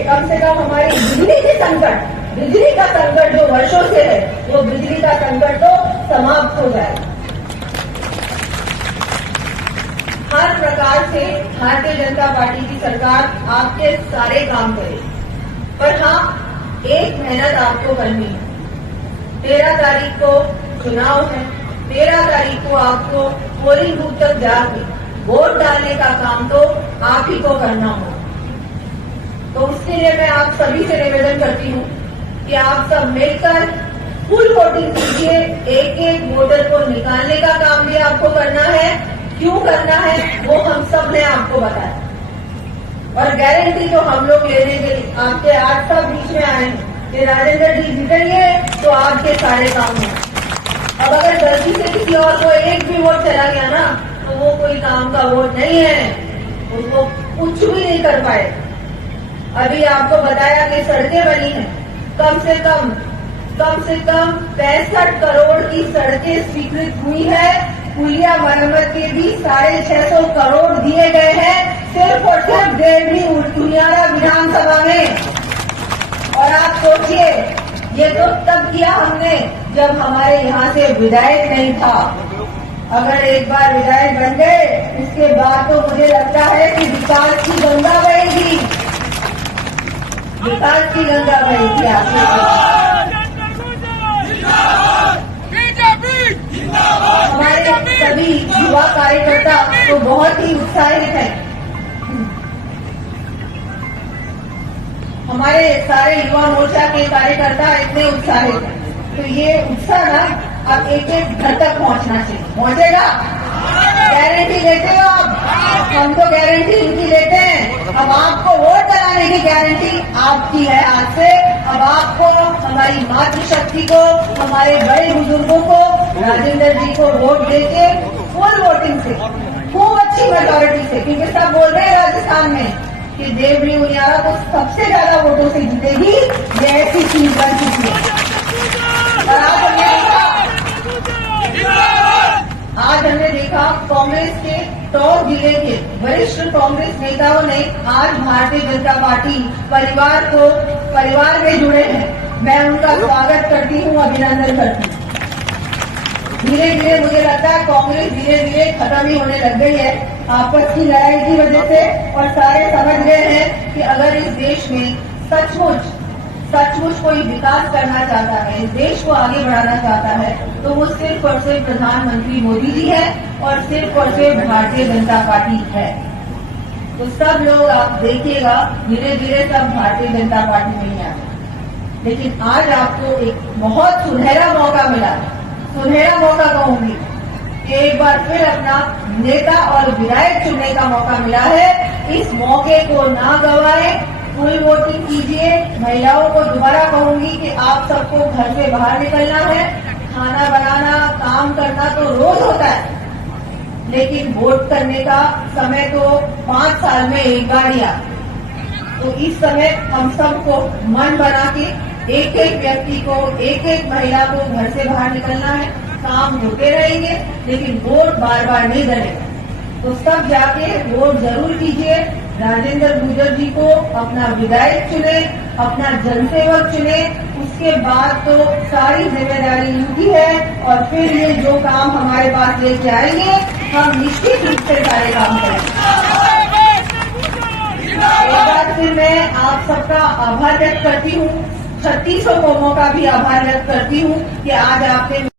कम से कम हमारी बिजली का संकट जो वर्षों से है, वो बिजली का संकट तो समाप्त हो जाए। हर प्रकार से भारतीय जनता पार्टी की सरकार आपके सारे काम करे, पर हाँ, एक मेहनत आपको करनी है। 13 तारीख को चुनाव है, 13 तारीख को आपको पोलिंग बूथ तक जाके वोट डालने का काम तो आप ही को करना हो। तो उसके लिए मैं आप सभी से निवेदन करती हूँ कि आप सब मिलकर फुल वोटिंग कीजिए। एक एक वोटर को निकालने का काम भी आपको करना है। क्यों करना है वो हम सब ने आपको बताया, और गारंटी जो हम लोग लेने के लिए आपके आज सब बीच में आए हैं कि राजेंद्र जी जीतेंगे तो आपके सारे काम हों। अब अगर गलती से किसी और को एक भी वोट चला गया ना, तो वो कोई काम का वोट नहीं है, उसको कुछ भी नहीं कर पाए। अभी आपको बताया कि सड़कें बनी हैं, कम से कम 65 करोड़ की सड़कें स्वीकृत हुई है। पुलिया मरम्मत के भी 650 करोड़ दिए गए हैं, सिर्फ और सिर्फ देवरी उनियारा विधानसभा में। और आप सोचिए, ये तो तब किया हमने जब हमारे यहाँ से विधायक नहीं था। अगर एक बार विधायक बन गए, उसके बाद तो मुझे लगता है कि विकास की गंगा बहेगी, विकास की गंगा बहेगी आपके। हमारे सभी युवा कार्यकर्ता तो बहुत ही उत्साहित हैं। हमारे सारे युवा मोर्चा के कार्यकर्ता इतने उत्साहित हैं, तो ये उत्साह ना अब एक एक घर तक पहुंचना चाहिए। पहुंचेगा? गारंटी लेते हो आप? हम तो गारंटी इनकी लेते हैं। अब आपको वोट कराने की गारंटी आपकी है। आज से अब आपको, हमारी मातृशक्ति को, हमारे बड़े बुजुर्गों को, राजेंद्र जी को वोट देके फुल वोटिंग से, खूब अच्छी मेजोरिटी से, क्योंकि सब बोल रहे हैं राजस्थान में कि देवरी उनियारा को सबसे ज्यादा वोटों से जीतेगी, ये ऐसी चीज बन चुकी है। और आज हमने देखा कांग्रेस के टॉप जिले के वरिष्ठ कांग्रेस नेताओं ने आज भारतीय जनता पार्टी परिवार में जुड़े हैं। मैं उनका स्वागत करती हूँ, अभिनंदन करती हूँ। धीरे धीरे मुझे लगता है कांग्रेस धीरे धीरे खत्म ही होने लग गई है आपस की लड़ाई की वजह से, और सारे समझ गए हैं कि अगर इस देश में सचमुच कोई विकास करना चाहता है, इस देश को आगे बढ़ाना चाहता है, तो वो सिर्फ और सिर्फ प्रधानमंत्री मोदी जी है और सिर्फ भारतीय जनता पार्टी है। तो सब लोग आप देखिएगा, धीरे धीरे सब भारतीय जनता पार्टी में ही आए। लेकिन आज आपको एक बहुत सुनहरा मौका मिला, सुनहरा मौका कहूंगी, एक बार फिर अपना नेता और विधायक चुनने का मौका मिला है। इस मौके को ना गंवाएं, फुल वोटिंग कीजिए। महिलाओं को दोबारा कहूंगी कि आप सबको घर से बाहर निकलना है। खाना बनाना, काम करना तो रोज होता है, लेकिन वोट करने का समय तो 5 साल में एक बार ही आता। तो इस समय हम सबको मन बना के एक एक व्यक्ति को, एक एक महिला को घर से बाहर निकलना है। काम होते रहेंगे, लेकिन वोट बार बार नहीं डलेगा। तो सब जाके वोट जरूर कीजिए। राजेंद्र गुर्जर जी को अपना विधायक चुने, अपना जनसेवक चुने। उसके बाद तो सारी जिम्मेदारी इनकी है, और फिर ये जो काम हमारे पास लेके आएंगे, हम निश्चित रूप से सारे काम करेंगे। एक बार फिर मैं आप सबका आभार व्यक्त करती हूँ, 3600 कौमों का भी आभार व्यक्त करती हूँ कि आज आपने